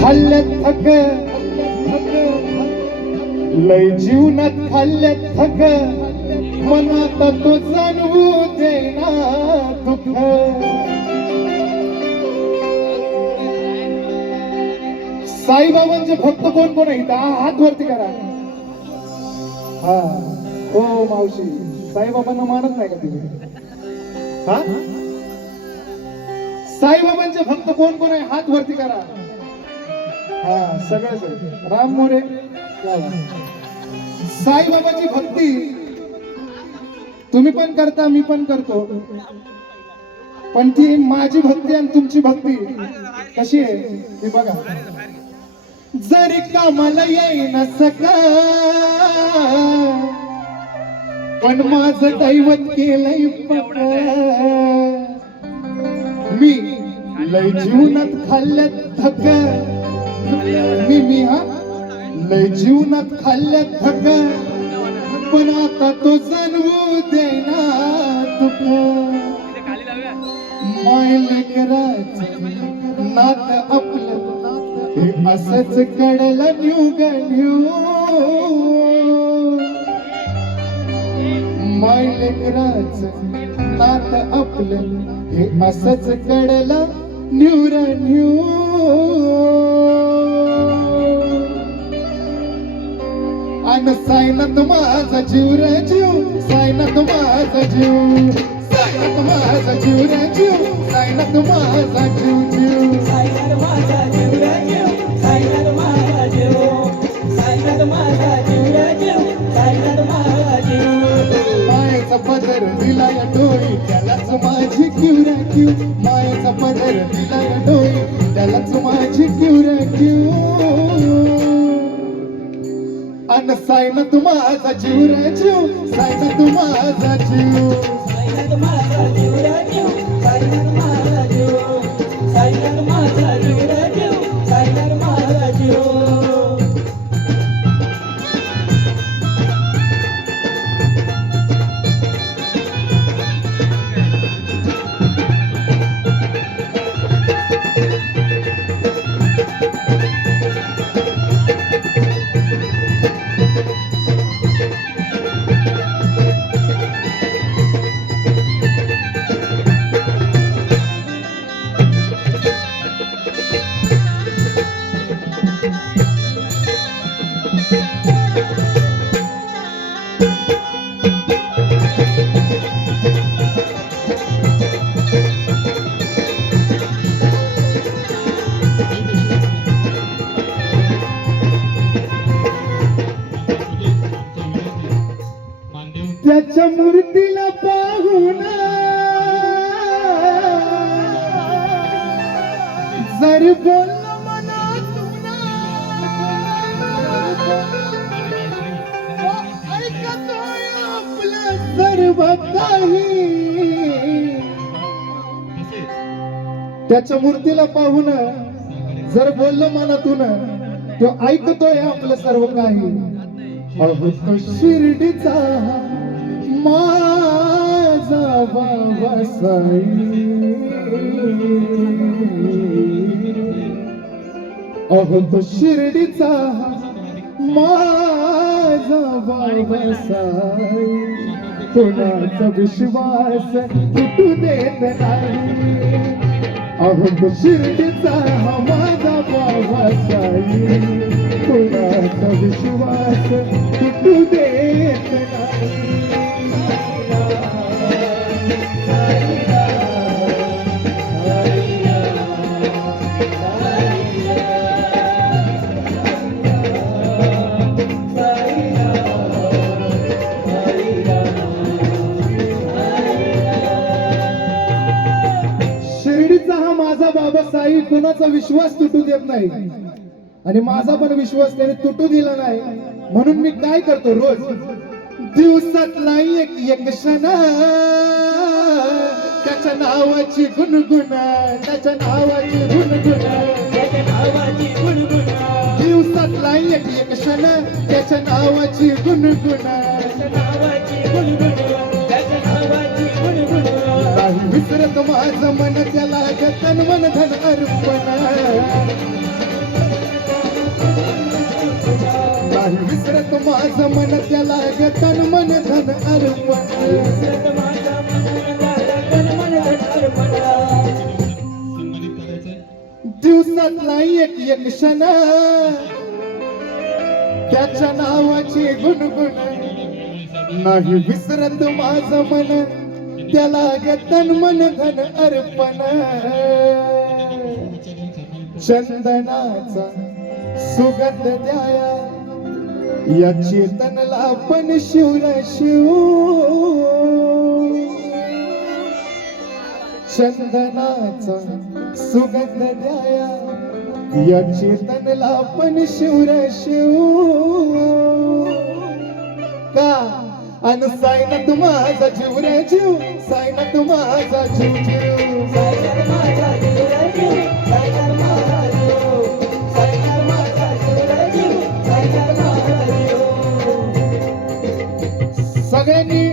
खाल्ल्यात थक लय जीवनात खाल्ल्यात थक मनात तो जाणवू देना दुःख साईबाबांचे भक्त कोण कोण आहेत हात वरती करा हा हो मावशी साईबाबांना मानत नाही का तुम्ही हा साईबाबांचे भक्त कोण कोण आहे हात वरती करा हा सगळेच राम मोरे साईबाबाची भक्ती तुम्ही पण करता मी पण करतो पण ती माझी भक्ती आणि तुमची भक्ती कशी आहे ती बघा जरी कामाला येईना सका पण माझं दैवत केलंय पक्का मी लय जीवनात खाल्ल्यात थक मी हा लय जीवनात खाल्ल्यात थक पण आता तो जाणवू देना दुःख माय लेकराचं नात आपलं हे असंच कडलं न्यू गण्यू माय लेकराचं नात आपलं हे असंच कडलं न्यू न्यू अन सायनात माझा जीव रे जीव सायनात माझा जीव सायनात माझा जीव रे जीव सायनात माझा जीव जीव सायनात माझा जीव रे जीव सायनात माझा जीव सायनात माझा जीव रे जीव सायनात माझा जीव मायेचा पदर दिलाय डोई त्यालाच माझी क्यू रे क्यू मायेचा पदर दिलाय डोई त्यालाच माझी क्यू रे क्यू अन सायनात माझा जीव रे जीव सायनात माझा जीव सायनात माझा जीव रे जीव सायनात माझा जीव सायनात माझा जीव रे जीव सायनात माझा जीव त्याच्या मूर्तीला पाहून जर बोललो मनातून ऐकतोय आपलं सर्व काही त्याच्या मूर्तीला पाहून जर बोललो मनातून तो ऐकतोय आपलं सर्व काही अहो तो शिर्डीचा माझा बाबा साई अहो तो शिर्डीचा माझा बाबा साई कोणाचा विश्वास तुटू देत नाही अहो तो शिर्डीचा माझा बाबा साई कोणाचा विश्वास तुटू देत नाही शिर्डीचा हा माझा बाबा साई कोणाचा विश्वास तुटू देत नाही आणि माझा पण विश्वास त्याने तुटू दिला नाही म्हणून मी काय करतो रोज दिवसातला एक क्षण त्याच्या नावाची गुणगुण त्याच्या नावाची गुणगुण त्याच्या नावाची गुणगुण दिवसातला एक क्षण त्याच्या नावाची गुणगुण त्याच्या नावाची गुणगुण त्याच्या नावाची गुणगुण नाही विसरत माझं मन त्याला तन मन धन अर्पण माझं मन त्याला ग तन मन धन अर्पण विसरत माझा मन त्याला तन मन धन अर्पण दिवसातला एक क्षण त्याच्या नावाची गुणगुण नाही विसरत माझं मन त्याला ग तन मन धन अर्पण चंदनाचा सुगंध द्याया या चेतनला पण शिवला शिव चंदनाचा सुगंध द्याया या चेतनला पण शिवरा शिव का अन साईनाथ माझा जीव रे जीव साईनाथ माझा जीव जीव साईनाथ माझा जीव रे जीव साईनाथ माझा जीव साईनाथ माझा जीव रे जीव साईनाथ माझा जीव सगळ्यांनी